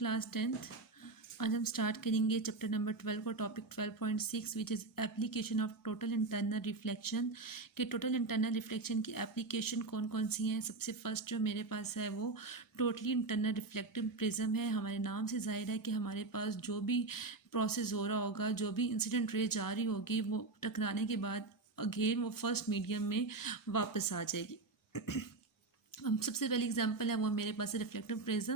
Class 10th। आज हम start करेंगे चैप्टर नंबर 12 को, topic 12.6 which is application of total internal reflection. कि टोटल इंटरनल रिफ्लेक्शन की एप्लीकेशन कौन कौन सी हैं। सबसे फर्स्ट जो मेरे पास है वो टोटली इंटरनल रिफ्लेक्टिव प्रिज्म है। हमारे नाम से जाहिर है कि हमारे पास जो भी प्रोसेस हो रहा होगा, जो भी इंसिडेंट रे जा रही होगी, वो टकराने के बाद अगेन वो फर्स्ट मीडियम में वापस आ जाएगी। अब सबसे पहली एग्जांपल है वो मेरे पास रिफ्लेक्टिव प्रिज्म।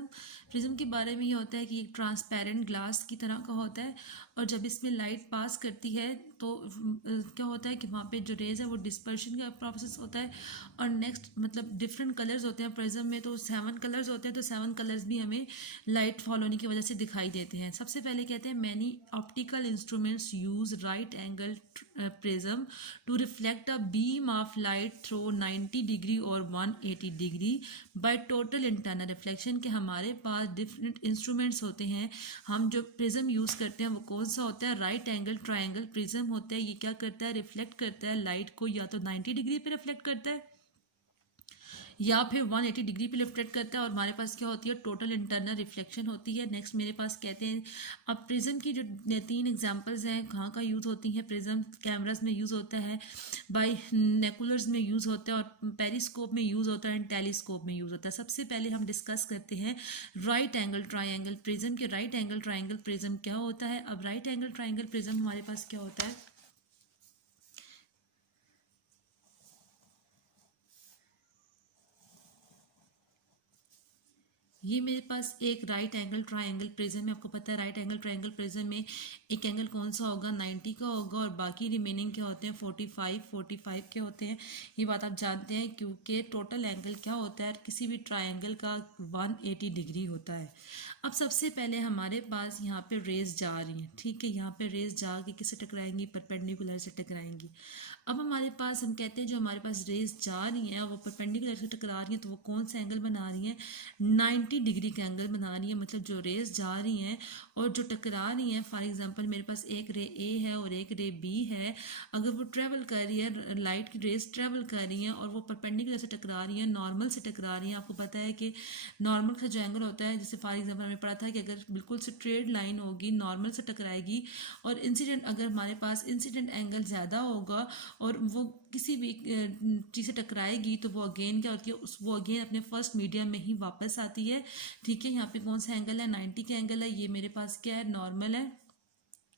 प्रिज्म के बारे में ये होता है कि एक ट्रांसपेरेंट ग्लास की तरह का होता है, और जब इसमें लाइट पास करती है तो क्या होता है कि वहाँ पे जो रेज है वो डिस्पर्शन का प्रोसेस होता है। और नेक्स्ट मतलब डिफरेंट कलर्स होते हैं प्रिज्म में, तो 7 कलर्स होते हैं, तो 7 कलर्स भी हमें लाइट फॉल होने की वजह से दिखाई देते हैं। सबसे पहले कहते हैं many optical instruments use right angle prism to reflect a beam of light through 90 degree और 180 degree by total internal reflection. के हमारे पास डिफरेंट इंस्ट्रूमेंट्स होते हैं। हम जो प्रिज्म यूज़ करते हैं वो कौन सा होता है, राइट एंगल ट्रायंगल प्रिज्म होता है। ये क्या करता है, रिफ्लेक्ट करता है लाइट को, या तो 90 डिग्री पे रिफ्लेक्ट करता है या फिर 180 डिग्री पे रिफ्लेक्ट करता है। और हमारे पास क्या होती है, टोटल इंटरनल रिफ्लेक्शन होती है। नेक्स्ट मेरे पास कहते हैं, अब प्रिज्म की जो 3 एग्जांपल्स हैं कहाँ का यूज़ होती हैं। प्रिज्म कैमरास में यूज़ होता है, बाई नेकुलर्स में यूज़ होता है, और पेरिस्कोप में यूज़ होता है, एंड टेलीस्कोप में यूज़ होता है। सबसे पहले हम डिस्कस करते हैं राइट एंगल ट्राइंगल प्रिज्म के। राइट एंगल ट्राइंगल प्रिज्म क्या होता है। अब राइट एंगल ट्राइंगल प्रिज्म हमारे पास क्या होता है, ये मेरे पास एक राइट एंगल ट्रायंगल प्रिज्म है। आपको पता है राइट एंगल ट्रायंगल प्रिज्म में एक एंगल कौन सा होगा, 90 का होगा, और बाकी रिमेनिंग क्या होते हैं, 45 के होते हैं। ये बात आप जानते हैं क्योंकि टोटल एंगल क्या होता है किसी भी ट्रायंगल का, 180 डिग्री होता है। अब सबसे पहले हमारे पास यहाँ पे रेज जा रही हैं, ठीक है। यहाँ पे रेज जा के किससे टकराएंगी, परपेंडिकुलर से टकराएंगी। अब हमारे पास हम कहते हैं जो हमारे पास रेज जा रही हैं वो परपेंडिकुलर से टकरा रही हैं, तो वो कौन सा एंगल बना रही हैं, 90 डिग्री का एंगल बना रही है। मतलब जो रेज जा रही हैं और जो टकरा रही हैं, फॉर एग्जांपल मेरे पास एक रे ए है और एक रे बी है। अगर वो ट्रेवल कर रही है, लाइट की रेज ट्रेवल कर रही हैं और वो परपेंडिकुलर से टकरा रही हैं, नॉर्मल से टकरा रही हैं। आपको पता है कि नॉर्मल का जो एंगल होता है, जैसे फॉर एग्जांपल हमें पढ़ा था कि अगर बिल्कुल स्ट्रेट लाइन होगी, नॉर्मल से टकराएगी, और इंसिडेंट अगर हमारे पास इंसिडेंट एंगल ज़्यादा होगा और वो किसी भी चीज़ से टकराएगी, तो वो अगेन क्या होती है, वो अगेन अपने फर्स्ट मीडियम में ही वापस आती है। ठीक है, यहाँ पे कौन सा एंगल है, 90 का एंगल है। ये मेरे पास क्या है, नॉर्मल है।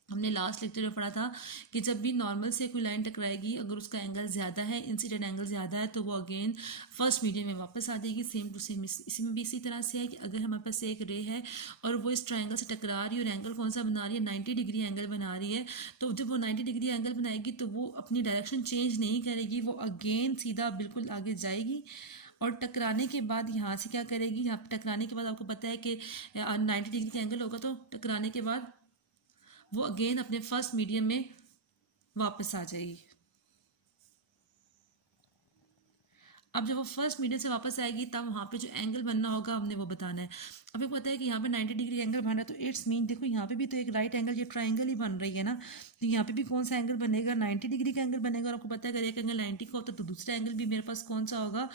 हमने लास्ट लेक्चर में पढ़ा था कि जब भी नॉर्मल से कोई लाइन टकराएगी, अगर उसका एंगल ज़्यादा है, इंसिडेंट एंगल ज़्यादा है, तो वो अगेन फर्स्ट मीडियम में वापस आ जाएगी। सेम टू सेम इसमें भी इसी तरह से है कि अगर हमारे पास एक रे है और वो इस ट्रायंगल से टकरा रही है और एंगल कौन सा बना रही है, 90 डिग्री एंगल बना रही है, तो जब वो 90 डिग्री एंगल बनाएगी तो वो अपनी डायरेक्शन चेंज नहीं करेगी, वो अगेन सीधा बिल्कुल आगे जाएगी। और टकराने के बाद यहाँ से क्या करेगी, यहाँ पर टकराने के बाद आपको पता है कि 90 डिग्री का एंगल होगा, तो टकराने के बाद वो अगेन अपने फर्स्ट मीडियम में वापस आ जाएगी। अब जब वो फर्स्ट मीडियम से वापस आएगी तब वहाँ पे जो एंगल बनना होगा हमने वो बताना है। अब ये पता है कि यहाँ पे 90 डिग्री एंगल बना है, तो इट्स मीन देखो यहाँ पे भी तो एक राइट एंगल, ये ट्रायंगल ही बन रही है ना, तो यहाँ पे भी कौन सा एंगल बनेगा, 90 डिग्री का एंगल बनेगा। और आपको पता है अगर एक एंगल 90 का होता है तो दूसरा एंगल भी मेरे पास कौन सा होगा,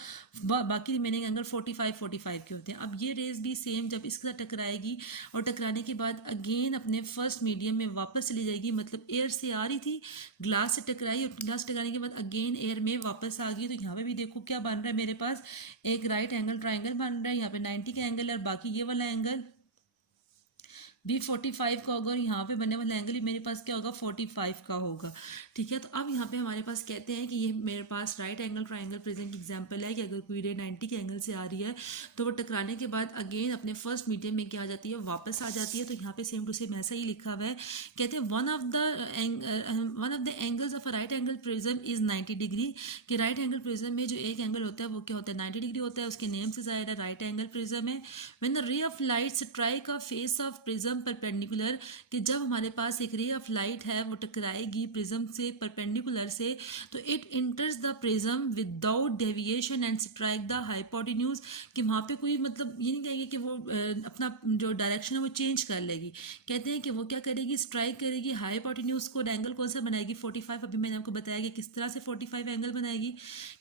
बाकी रिमेनिंग एंगल 45 के होते हैं। अब ये रेज भी सेम जब इसके साथ टकराएगी और टकराने के बाद अगेन अपने फर्स्ट मीडियम में वापस चली जाएगी। मतलब एयर से आ रही थी, ग्लास से टकराई, और ग्लास टकराने के बाद अगेन एयर में वापस आ गई। तो यहाँ पे भी देखो क्या बन रहा है, मेरे पास एक राइट एंगल ट्रायंगल बन रहा है, यहाँ पे 90 का एंगल है, और बाकी ये वाला एंगल भी 45 का होगा, और यहाँ पे बनने वाला एंगल ही मेरे पास क्या होगा, 45 का होगा। ठीक है, तो अब यहाँ पे हमारे पास कहते हैं कि ये मेरे पास राइट एंगल ट्रायंगल प्रिज्म की एग्जांपल है कि अगर कोई रे 90 के एंगल से आ रही है तो वो टकराने के बाद अगेन अपने फर्स्ट मीडियम में क्या आ जाती है, वापस आ जाती है। तो यहाँ पे सेम टू सेम ऐसा ही लिखा हुआ है। कहते हैं one of the angles of a right angle prism is 90 degree. कि राइट एंगल प्रिज्म में जो एक एंगल होता है वो क्या होता है, 90 डिग्री होता है। उसके नेम से जाहिर है राइट एंगल प्रिज्म है। When the ray of light strike a face of prism prism perpendicular, कि जब हमारे पास एक रे ऑफ लाइट है वो टकराएगी प्रिज्म से परपेंडिकुलर से, तो it इंटर्स the prism without deviation and strike the hypotenuse, कि वहाँ पे कोई मतलब ये नहीं कहेंगे कि वो अपना जो डायरेक्शन है वो चेंज कर लेगी। कहते हैं कि वो क्या करेगी, स्ट्राइक करेगी हाइपोटेन्यूज को। एंगल कौन सा बनाएगी, 45। अभी मैंने आपको बताया कि किस तरह से 45 एंगल बनाएगी।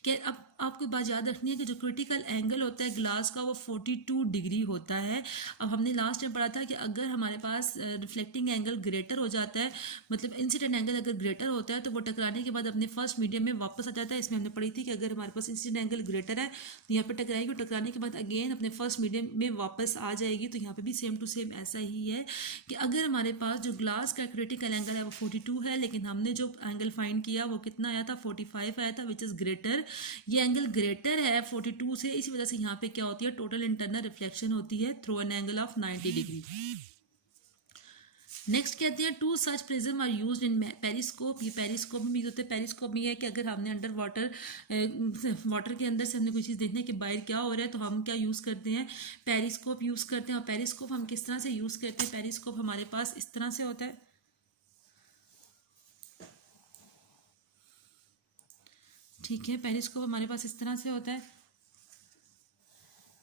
कि अब आपको बात याद रखनी है कि जो क्रिटिकल एंगल होता है ग्लास का वो 42 डिग्री होता है। अब हमने लास्ट टाइम पढ़ा था कि अगर हमारे पास रिफ्लेक्टिंग एंगल ग्रेटर हो जाता है, मतलब इंसिडेंट एंगल अगर ग्रेटर होता है, तो वो टकराने के बाद अपने फर्स्ट मीडियम में वापस आ जाता है। इसमें हमने पढ़ी थी कि अगर हमारे पास इंसिडेंट एंगल ग्रेटर है तो यहाँ पे टकराएगी, टकराने के बाद अगेन अपने फर्स्ट मीडियम में वापस आ जाएगी। तो यहाँ पे भी सेम टू सेम ऐसा ही है कि अगर हमारे पास जो ग्लास का क्रिटिकल एंगल है वो 42 है, लेकिन हमने जो एंगल फाइंड किया वो कितना आया था, 45 आया था, विच इज़ ग्रेटर। ये एंगल ग्रेटर है 42 से, इसी वजह से यहाँ पे क्या होती है, टोटल इंटरनल रिफ्लेक्शन होती है through an angle of 90 degree. Next कहते हैं two such prism are used in periscope. ये पेरिस्कोप में होते हैं। पेरिस्कोप में है कि अगर हमने अंडर वाटर वाटर के अंदर से हमने कोई चीज़ देखना है कि बाहर क्या हो रहा है, तो हम क्या यूज़ करते हैं, पेरिस्कोप यूज़ करते हैं। और पेरिस्कोप हम किस तरह से यूज़ करते हैं, पेरिस्कोप हमारे पास इस तरह से होता है, ठीक है। पेरिस्कोप हमारे पास इस तरह से होता है।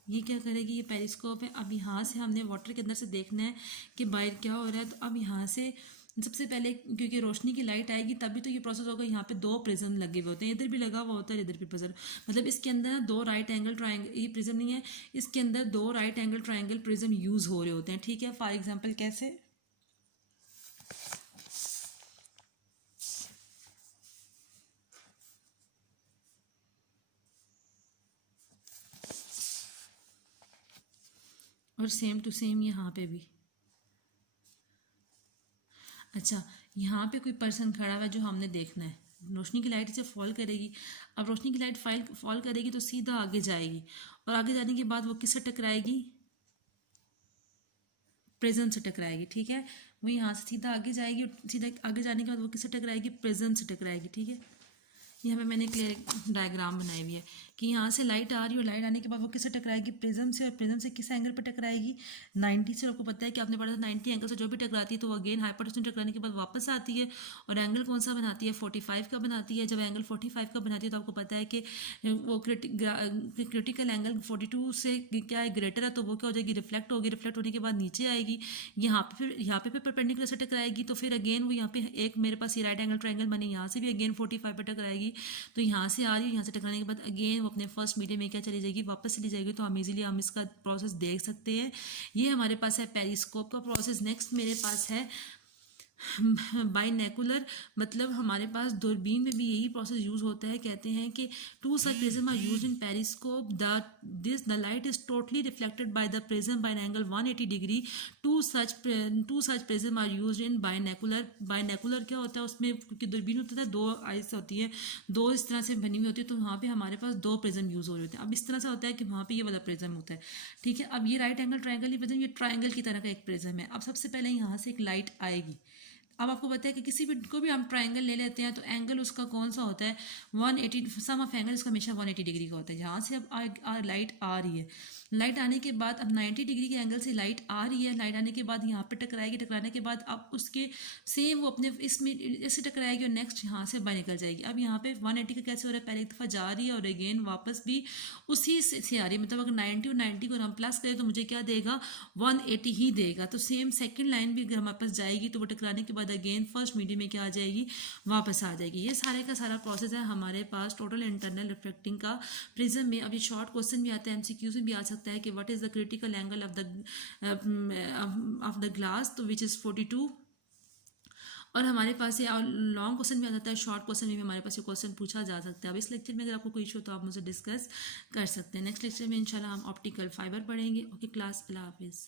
ये क्या करेगी, ये पेरिस्कोप है। अब यहाँ से हमने वाटर के अंदर से देखना है कि बाहर क्या हो रहा है। तो अब यहाँ से सबसे पहले क्योंकि रोशनी की लाइट आएगी तभी तो ये प्रोसेस होगा। यहाँ पे दो प्रिज्म लगे हुए होते हैं, इधर भी लगा हुआ होता है, इधर भी प्रिज्म, मतलब इसके अंदर ना दो राइट एंगल ट्रायंगल, ये प्रिज्म नहीं है, इसके अंदर दो right angle triangle prism use हो रहे होते हैं, ठीक है। फॉर एग्जाम्पल कैसे, और सेम टू सेम यहाँ पे भी। अच्छा, यहाँ पे कोई पर्सन खड़ा हुआ है जो हमने देखना है, रोशनी की लाइट से फॉल करेगी। अब रोशनी की लाइट फॉल करेगी तो सीधा आगे जाएगी, और आगे जाने के बाद वो किससे टकराएगी, प्रिज्म से टकराएगी, ठीक है। वो यहाँ से सीधा आगे जाएगी, और सीधा आगे जाने के बाद वो किससे टकराएगी, प्रिज्म से टकराएगी, ठीक है। यहाँ पे मैंने क्लियर डायग्राम बनाई हुई है कि यहाँ से लाइट आ रही है, और लाइट आने के बाद वो किससे टकराएगी, प्रिज्म से। और प्रिज्म से किस एंगल पर टकराएगी, 90 से। आपको पता है कि आपने पढ़ा था 90 एंगल से जो भी टकराती है तो वो अगेन हाइपोटेन्यूज टकराने के बाद वापस आती है, और एंगल कौन सा बनाती है, 45 का बनाती है। जब एंगल 45 का बनाती है तो आपको पता है कि वो क्रिटिकल एंगल 42 से क्या है, ग्रेटर है, तो वो क्या हो जाएगी, रिफ्लेक्ट होगी। रिफ्लेक्ट होने के बाद नीचे आएगी, यहाँ पे फिर परपेंडिकुलर से टकराएगी। तो फिर अगेन वो यहाँ पे एक मेरे पास ये राइट एंगल ट्रायंगल बनी, यहाँ से भी अगेन 45 पर टकराएगी। तो यहाँ से आ रही है, यहाँ से टकराने के बाद अगेन वो अपने फर्स्ट मीडियम में क्या चली जाएगी, वापस चली जाएगी। तो हम इजीली हम इसका प्रोसेस देख सकते हैं। ये हमारे पास है पेरिस्कोप का प्रोसेस। नेक्स्ट मेरे पास है बाइनेकुलर, मतलब हमारे पास दूरबीन में भी यही प्रोसेस यूज होता है। कहते हैं कि two such prism are used in periscope, the light is totally reflected by the prism by an angle 180 degree. Two such prism are used in binocular. Binocular क्या होता है, उसमें क्योंकि दूरबीन होता है दो आइस होती है, दो इस तरह से बनी हुई होती है, तो वहाँ पे हमारे पास दो प्रिज्म यूज हो रहे होते हैं। अब इस तरह से होता है कि वहाँ पे ये वाला प्रिज्म होता है, ठीक है। अब ये राइट एंगल ट्रायंगल ही प्रिज्म, ये ट्रायंगल की तरह का एक प्रिज्म है। अब सबसे पहले यहाँ से एक लाइट आएगी। अब आपको पता है कि किसी भी को भी हम ट्रायंगल ले लेते हैं तो एंगल उसका कौन सा होता है, 180, सम ऑफ एंगल उसका हमेशा 180 डिग्री का होता है। यहाँ से अब लाइट आ रही है, लाइट आने के बाद अब 90 डिग्री के एंगल से लाइट आ रही है। लाइट आने के बाद यहाँ पे टकराएगी, टकराने के बाद अब उसके सेम वो अपने इसमें ऐसे टकराएगी और नेक्स्ट यहाँ से बाहर निकल जाएगी। अब यहाँ पे 180 का कैसे हो रहा है, पहले एक दफ़ा जा रही है और अगेन वापस भी उसी से आ रही है। मतलब अगर 90 और 90 को हम प्लस करें तो मुझे क्या देगा, 180 ही देगा। तो सेम सेकंड लाइन भी अगर हमारे पास जाएगी तो वो टकराने के बाद अगेन फर्स्ट मीडियम में क्या आ जाएगी, वापस आ जाएगी। ये सारे का सारा प्रोसेस है हमारे पास टोटल इंटरनल रिफ्लेक्टिंग का प्रिज्म में। अब ये शॉर्ट क्वेश्चन भी आता है, एमसीक्यूज में भी आ सकता है कि what is the critical angle of the glass, तो विच इज 42। और हमारे पास ये लॉन्ग क्वेश्चन भी आ जाता है, शॉर्ट क्वेश्चन में भी हमारे पास ये क्वेश्चन पूछा जा सकता है। अब इस लेक्चर में अगर आपको कोई इशू तो आप मुझसे डिस्कस कर सकते हैं। नेक्स्ट लेक्चर में इंशाल्लाह हम ऑप्टिकल फाइबर पढ़ेंगे। ओके क्लास, अल्लाह हाफिज़।